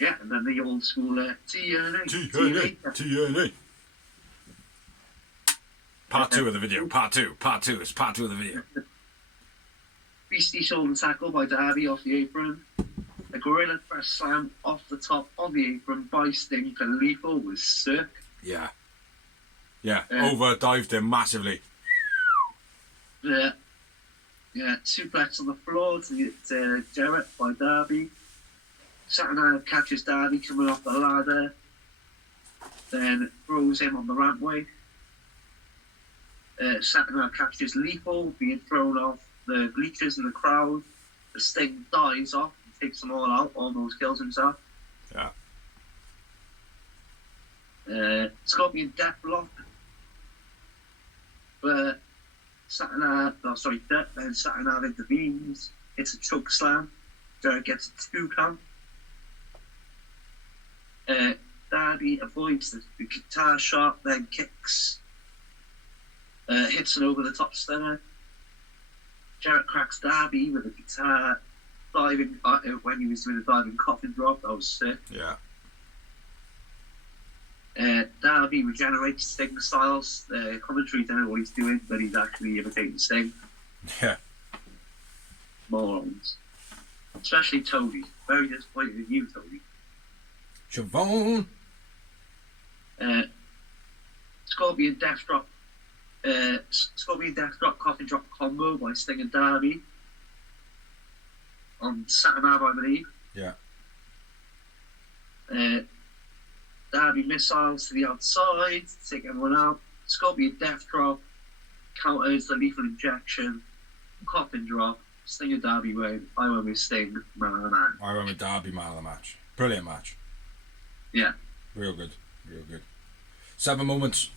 Yeah, and then the old school TNA. TNA. Part 2 of the video. Part 2. It's part 2 of the video. Beastie shoulder tackle by Darby off the apron. A gorilla press slam off the top of the apron by Sting for Lethal was sick. Yeah. Yeah, over dived him massively. Yeah. Yeah, suplex on the floor to Jarrett by Darby. Saturn Night catches Darby coming off the ladder. Then throws him on the rampway. Saturn Night catches Lethal being thrown off the bleachers in the crowd. The Sting dies off and takes them all out, almost kills himself. Yeah. Scorpion Deathlock. But then Saturn Night intervenes. It's a choke slam. Jarrett gets a 2 count. Darby avoids the guitar shot, then kicks. Hits an over the top stunner. Jarrett cracks Darby with a guitar diving when he was doing a diving coffin drop. That was sick. Yeah. Darby regenerates Sting styles. Commentary don't know what he's doing, but he's actually imitating Sting. Yeah. Morons. Especially Tony. Very disappointed in you, Tony. Siobhan. Scorpion Deathlock coffin drop combo by Sting and Darby on Saturn Night, I believe. Yeah. Darby missiles to the outside to take everyone out. Scorpion Death Drop counters the lethal injection. Coffin drop. Sting and Darby win. I went with Sting, man of the match. I went with Darby, man of the match. Brilliant match. Yeah. Real good. 7 moments.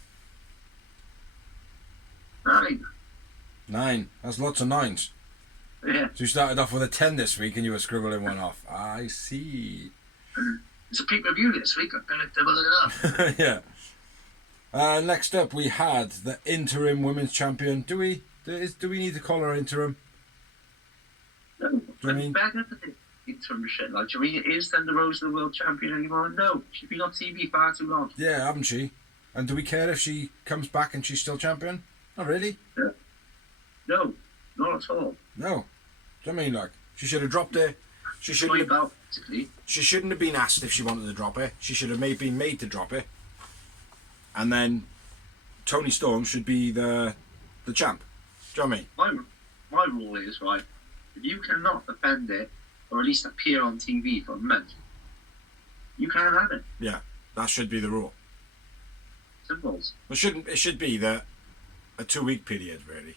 9. That's lots of 9s. Yeah. So you started off with a 10 this week and you were scribbling one off. I see. It's a pay-per-view this week. I'm going to double it up. Yeah. Next up, we had the interim women's champion. Do we need to call her interim? No. Do you mean back at the interim shit? Like, do you mean is Thunder Rosa the world champion anymore? No. She's been on TV far too long. Yeah, haven't she? And do we care if she comes back and she's still champion? Not really. Yeah. No, not at all. No. Do you know what I mean, like, she should have dropped it. She shouldn't have been asked if she wanted to drop it. She should have been made to drop it. And then Toni Storm should be the champ. Do you know what I mean? My rule is, right, if you cannot defend it, or at least appear on TV for a month, you can't have it. Yeah, that should be the rule. Symbols. It should be a 2-week period, really.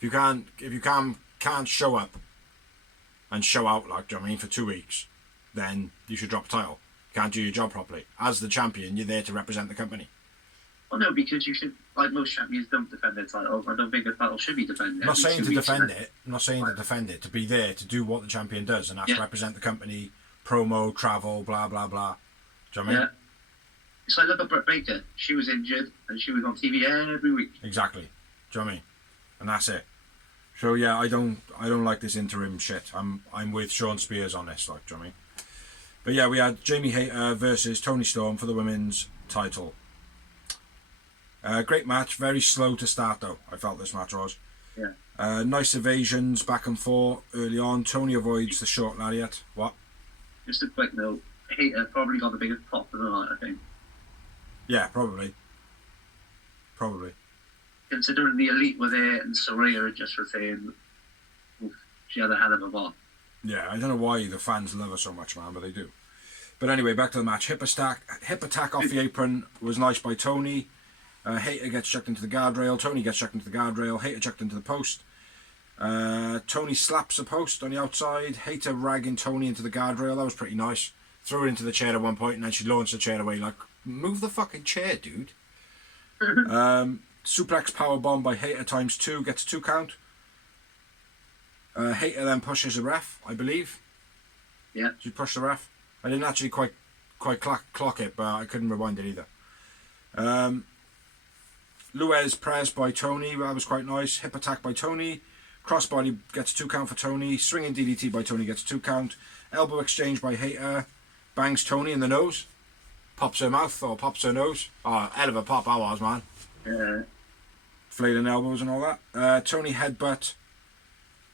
If you can't show up and show out, like, do you know what I mean, for 2 weeks, then you should drop a title. You can't do your job properly. As the champion, you're there to represent the company. Well, no, because you should, like most champions don't defend their title. I don't think a title should be defended. I'm not saying to defend it. I'm not saying to defend it. To be there to do what the champion does, and that's represent the company, promo, travel, blah, blah, blah. Do you know what I mean? It's like, look at Britt Baker. She was injured, and she was on TV every week. Exactly. Do you know what I mean? And that's it. So yeah, I don't like this interim shit. I'm with Sean Spears on this, like, do you know what I mean? But yeah, we had Jamie Hayter versus Toni Storm for the women's title. Great match, very slow to start though, I felt this match was. Yeah. Nice evasions back and forth early on. Toni avoids the short lariat. What? Just a quick note, Hayter probably got the biggest pop of the night, I think. Yeah, probably. Considering the Elite were there and Saraya had just retained, she had a hell of a ball. Yeah, I don't know why the fans love her so much, man, but they do. But anyway, back to the match. Hip attack off the apron was nice by Toni. Hayter gets chucked into the guardrail. Toni gets chucked into the guardrail. Hayter chucked into the post. Toni slaps a post on the outside. Hayter ragging Toni into the guardrail. That was pretty nice. Threw her into the chair at one point, and then she launched the chair away like, move the fucking chair, dude. Suplex powerbomb by Hayter ×2 gets 2 count. Hayter then pushes the ref, I believe. Yeah. She pushed the ref. I didn't actually quite clock it, but I couldn't rewind it either. Luez press by Toni, that was quite nice. Hip attack by Toni. Crossbody gets 2 count for Toni. Swinging DDT by Toni gets 2 count. Elbow exchange by Hayter. bangs Tony in the nose, pops her mouth or pops her nose. Oh, hell of a pop that was, man. Yeah. Flailing elbows and all that. Tony headbutt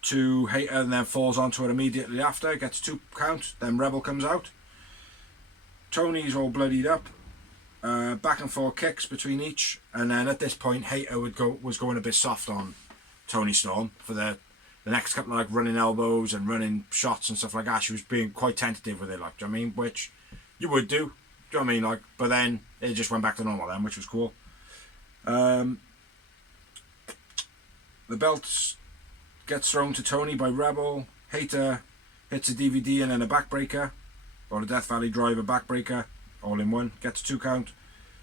to Hater and then falls onto it immediately after. Gets 2 count. Then Rebel comes out. Tony's all bloodied up. Back and forth kicks between each, and then at this point Hater was going a bit soft on Tony Storm for the next couple of like running elbows and running shots and stuff like that. She was being quite tentative with it, like, do you know what I mean? Which you would do. Do you know what I mean? Like, but then it just went back to normal then, which was cool. The belt gets thrown to Tony by Rebel. Hater hits a DVD and then a backbreaker, or the Death Valley Driver backbreaker, all in one. Gets a 2 count.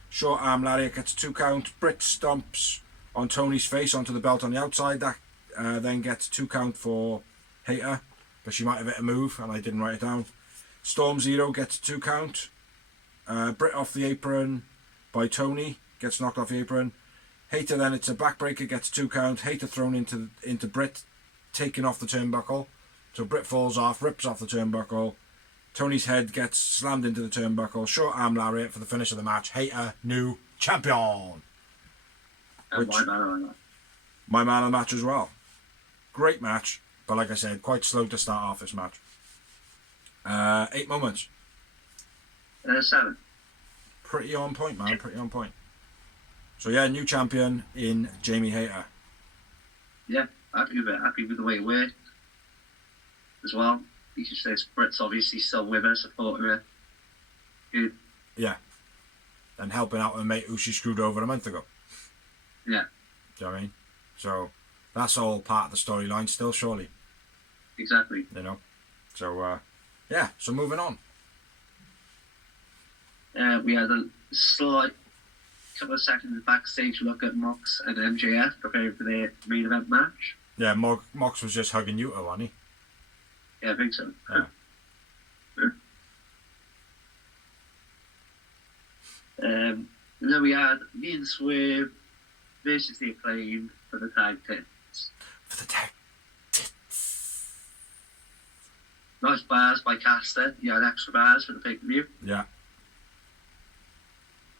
Short arm lariat gets a 2 count. Britt stomps on Tony's face onto the belt on the outside. That then gets 2 count for Hater, but she might have hit a move and I didn't write it down. Storm Zero gets a 2 count. Britt off the apron by Tony, gets knocked off the apron. Hater then it's a backbreaker, gets 2 count. Hater thrown into Britt, taken off the turnbuckle. So Britt falls off, rips off the turnbuckle. Tony's head gets slammed into the turnbuckle. Short arm lariat for the finish of the match. Hater, new champion. And My man of the match as well. Great match, but like I said, quite slow to start off this match. 8 moments. 7. Pretty on point, man. Pretty on point. So yeah, new champion in Jamie Hater. Yeah, happy with it. Happy with the way it worked as well. You should say Britt's obviously still with her, supporting her. Good. Yeah. And helping out her mate who she screwed over a month ago. Yeah. Do you know what I mean? So that's all part of the storyline still, surely. Exactly. You know? So, yeah, so moving on. We had a slight couple of seconds backstage look at Mox and MJF preparing for their main event match. Yeah, Mox was just hugging Yuta, wasn't he? Yeah, I think so. Yeah. And then we had me and Swerve versus the Acclaim for the tag titles. For the tag. Nice bars by Caster. You had extra bars for the pay-per-view. Yeah.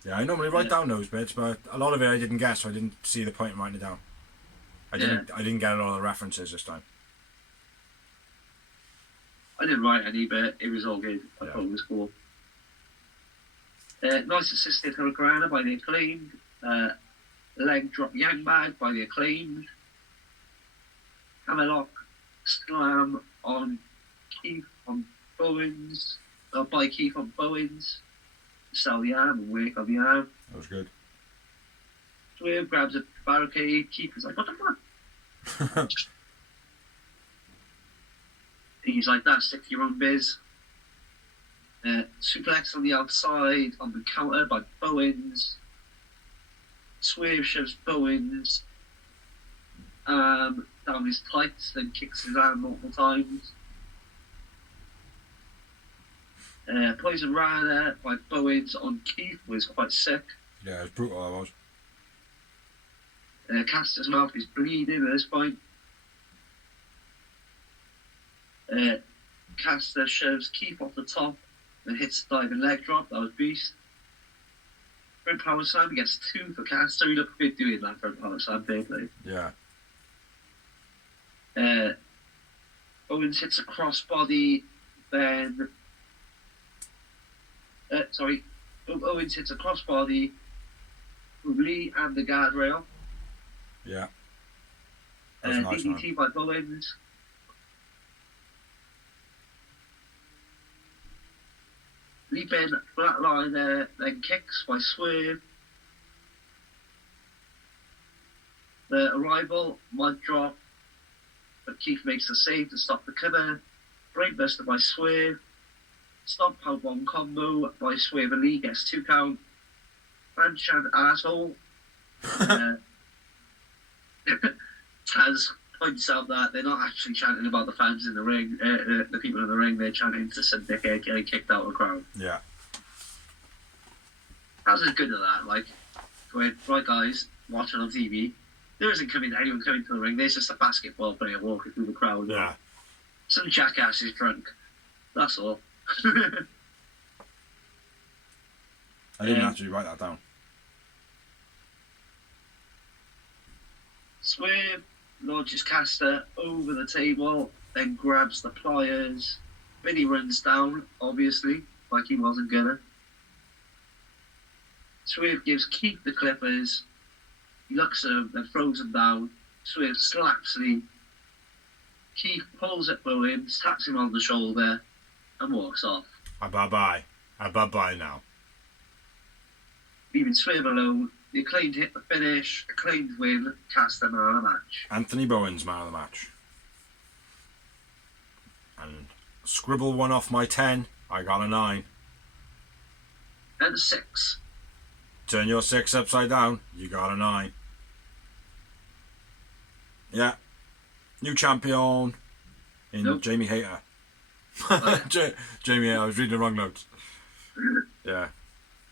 Yeah, I normally write down those bits, but a lot of it I didn't get, so I didn't see the point in writing it down. I didn't get a lot of the references this time. I didn't write any, but it was all good. I thought it was cool. Nice assisted Hurricanrana by the Acclaimed. Leg drop yang bag by the Acclaimed. Hammerlock slam on Keith on Bowens. By Keith on Bowens. Sell the arm and work on the arm. That was good. Swerve grabs a barricade. Keith is like, what the fuck? He's like, that, stick to your own biz. Suplex on the outside on the counter by Bowens. Swerve shoves Bowens down his tights, then kicks his arm multiple times. Poison Rana by Bowens on Keith was quite sick. Yeah, it was brutal, that was. Caster's mouth is bleeding at this point. Caster shoves Keith off the top and hits the diving leg drop. That was beast. Front power slam gets 2 for Caster. He looked good doing that front power slam, fair play. Yeah. Owens hits a crossbody, then Owens hits a crossbody with Lee and the guardrail. Yeah. That was a nice DDT by Bowens. Leaping flatliner, then kicks by Swerve. The arrival, mud drop, but Keith makes the save to stop the cover. Brainbuster by Swerve. Stomp out 1 combo by Swerve and Lee, gets 2 count. Fan chant asshole. Taz points out that they're not actually chanting about the fans in the ring, the people in the ring, they're chanting to some dickhead getting kicked out of the crowd. Yeah. Taz is good at that, like, going, right guys, watching on TV, there isn't anyone coming to the ring, there's just a basketball player walking through the crowd. Yeah. Some jackass is drunk. That's all. I didn't actually write that down. Swerve launches Caster over the table, then grabs the pliers. Vinny runs down, obviously, like he wasn't gonna. Swerve gives Keith the clippers. He looks at him and throws him down. Swerve slaps Lee. Keith pulls at Bowen, taps him on the shoulder, and walks off. Bye-bye. Bye-bye now. Leaving Swerve alone. The Acclaimed hit the finish. Acclaimed win. Caster man of the match. Anthony Bowen's man of the match. And scribble one off my 10. I got a 9. And a 6. Turn your 6 upside down. You got a 9. Yeah. New champion in Nope. Jamie Hayter. Jamie Hayter. I was reading the wrong notes. Yeah.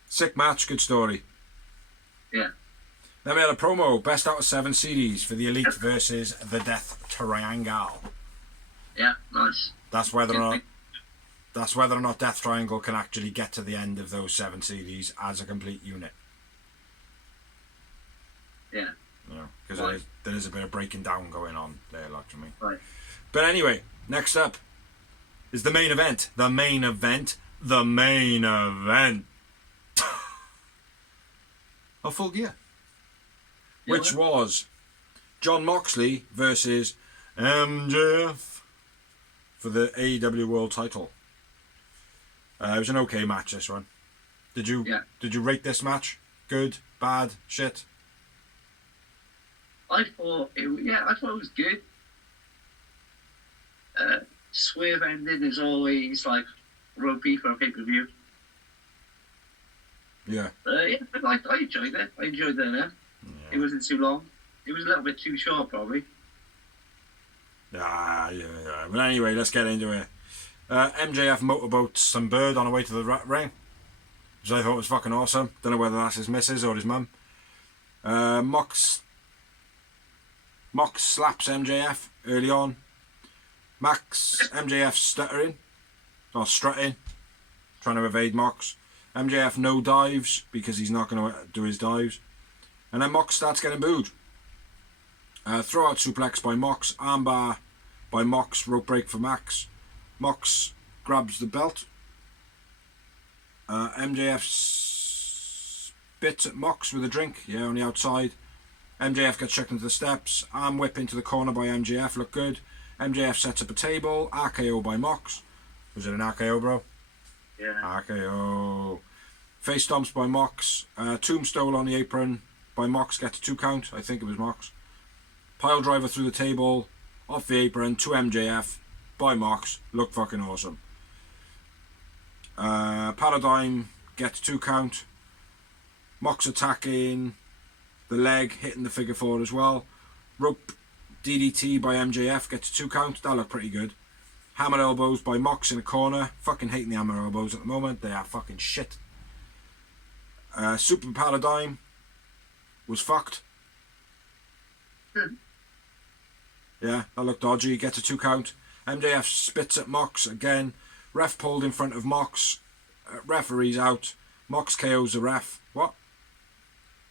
Sick match. Good story. Yeah. Then we had a promo. Best out of 7 series for the Elite versus the Death Triangle. Yeah, nice. That's whether or not Death Triangle can actually get to the end of those 7 series as a complete unit. Yeah. You know, because there is a bit of breaking down going on there, like to me. Right. But anyway, next up is the main event. The main event. The main event. of Full Gear. Yeah, Which was John Moxley versus MJF for the AEW World Title. It was an okay match, this one. Did you rate this match? Good, bad, shit? I thought it was good. Swerve ending is always like ropey for a pay-per-view. Yeah. Yeah, I enjoyed it. I enjoyed it. Yeah. It wasn't too long. It was a little bit too short, probably. Yeah. But anyway, let's get into it. MJF motorboats some bird on the way to the ring, which I thought was fucking awesome. Don't know whether that's his missus or his mum. Mox slaps MJF early on. MJF strutting, trying to evade Mox. MJF no dives because he's not going to do his dives. And then Mox starts getting booed. Throw out suplex by Mox, armbar by Mox, rope break for Max. Mox grabs the belt. MJF spits at Mox with a drink, on the outside. MJF gets chucked into the steps. Arm whip into the corner by MJF, look good. MJF sets up a table. RKO by Mox. Was it an RKO, bro? Yeah. RKO. Face stomps by Mox. Tombstone on the apron by Mox. Gets a 2 count. I think it was Mox. Pile driver through the table. Off the apron to MJF by Mox. Looked fucking awesome. Paradigm gets 2 count. Mox attacking the leg, hitting the figure 4 as well. Rope DDT by MJF gets a 2 count. That looked pretty good. Hammer elbows by Mox in the corner. Fucking hating the hammer elbows at the moment. They are fucking shit. Super Paradigm was fucked. Yeah, that looked dodgy. Gets a 2 count. MJF spits at Mox again. Ref pulled in front of Mox. Referee's out. Mox KOs the ref. What?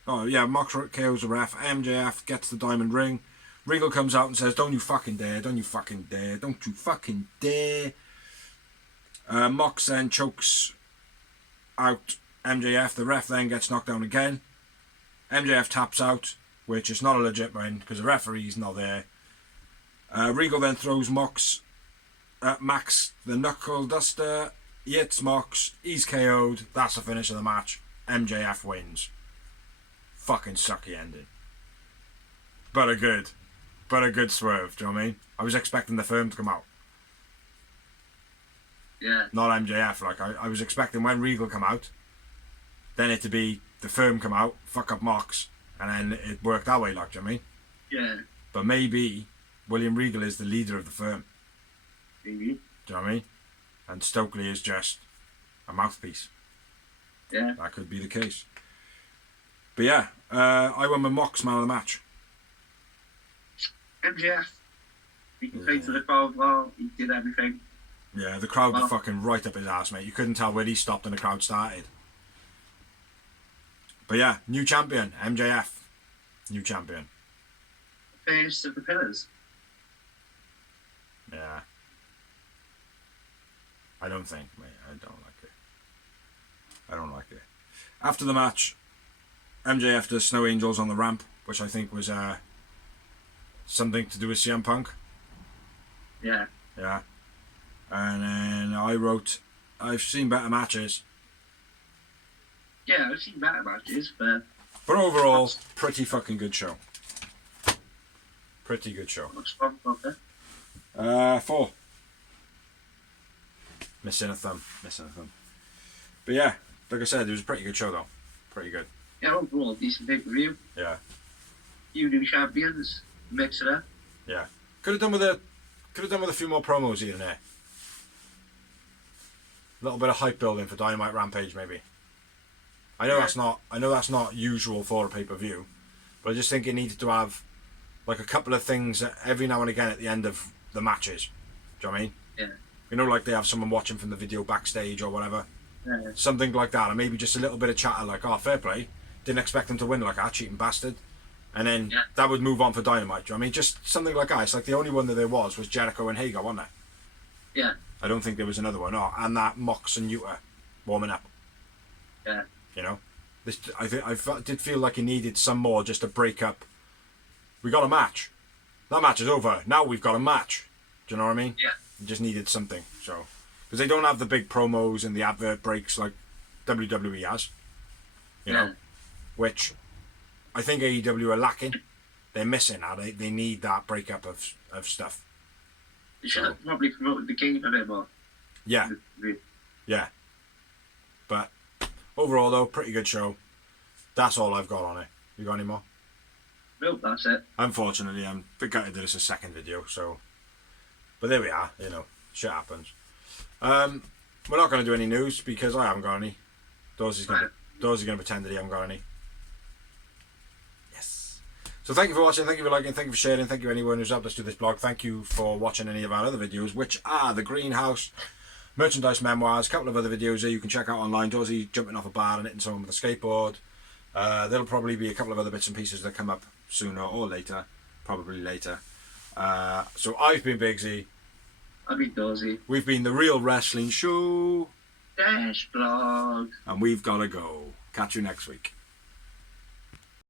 Oh yeah, Mox KOs the ref. MJF gets the diamond ring. Regal comes out and says, "Don't you fucking dare! Don't you fucking dare! Don't you fucking dare!" Mox then chokes out MJF. The ref then gets knocked down again. MJF taps out, which is not a legit win because the referee's not there. Regal then throws Mox at Max the knuckle duster. He hits Mox. He's KO'd. That's the finish of the match. MJF wins. Fucking sucky ending. But a good swerve, do you know what I mean? I was expecting the firm to come out. Yeah. Not MJF, like I was expecting when Regal come out, then it to be the firm come out, fuck up Mox, and then it worked that way, like, do you know what I mean? Yeah. But maybe William Regal is the leader of the firm. Maybe. Do you know what I mean? And Stokely is just a mouthpiece. Yeah. That could be the case. But yeah, I went with Mox man of the match. MJF. He can play to the crowd well. He did everything. Yeah, the crowd were fucking right up his ass, mate. You couldn't tell where he stopped and the crowd started. But yeah, new champion, MJF. New champion. First of the pillars. Yeah. I don't think, mate. I don't like it. I don't like it. After the match, MJF does Snow Angels on the ramp, which I think was something to do with CM Punk. Yeah. Yeah. And then I wrote, I've seen better matches. Yeah, I've seen better matches, but overall, pretty fucking good show. Pretty good show. what's wrong with it? 4. Missing a thumb. But yeah, like I said, it was a pretty good show though. Pretty good. Yeah, overall, decent pay-per-view. Yeah. Few new champions, mix it up. Yeah. Could have done with a few more promos here and there. A little bit of hype building for Dynamite Rampage maybe. I know that's not usual for a pay-per-view, but I just think it needed to have like a couple of things every now and again at the end of the matches. Do you know what I mean? Yeah. You know, like they have someone watching from the video backstage or whatever. Yeah. Something like that, and maybe just a little bit of chatter like, oh, fair play. Didn't expect them to win like that, cheating bastard. And then that would move on for Dynamite. Do you know what I mean? Just something like that. It's like the only one that there was Jericho and Hager, wasn't there? Yeah. I don't think there was another one. Oh, and that Mox and Utah warming up. Yeah. You know? I did feel like he needed some more just to break up. We got a match. That match is over. Now we've got a match. Do you know what I mean? Yeah. He just needed something. So, because they don't have the big promos and the advert breaks like WWE has. You know? Which I think AEW are lacking. They're missing now. They need that breakup of stuff. They should have probably promoted the game a bit more. Yeah. Yeah. But overall though, pretty good show. That's all I've got on it. You got any more? Nope, that's it. Unfortunately, I'm a bit gutted that it's a second video, so... But there we are, you know. Shit happens. We're not going to do any news because I haven't got any. Dawes is going to pretend that he hasn't got any. Yes. So thank you for watching, thank you for liking, thank you for sharing, thank you anyone who's helped us do this blog. Thank you for watching any of our other videos, which are the Greenhouse Merchandise Memoirs, a couple of other videos there you can check out online. Dawsey jumping off a bar and hitting someone with a skateboard. There'll probably be a couple of other bits and pieces that come up sooner or later. Probably later. So I've been Biggsy. I've been Dawsey. We've been The Real Wrestling Show. Dash blog. And we've got to go. Catch you next week.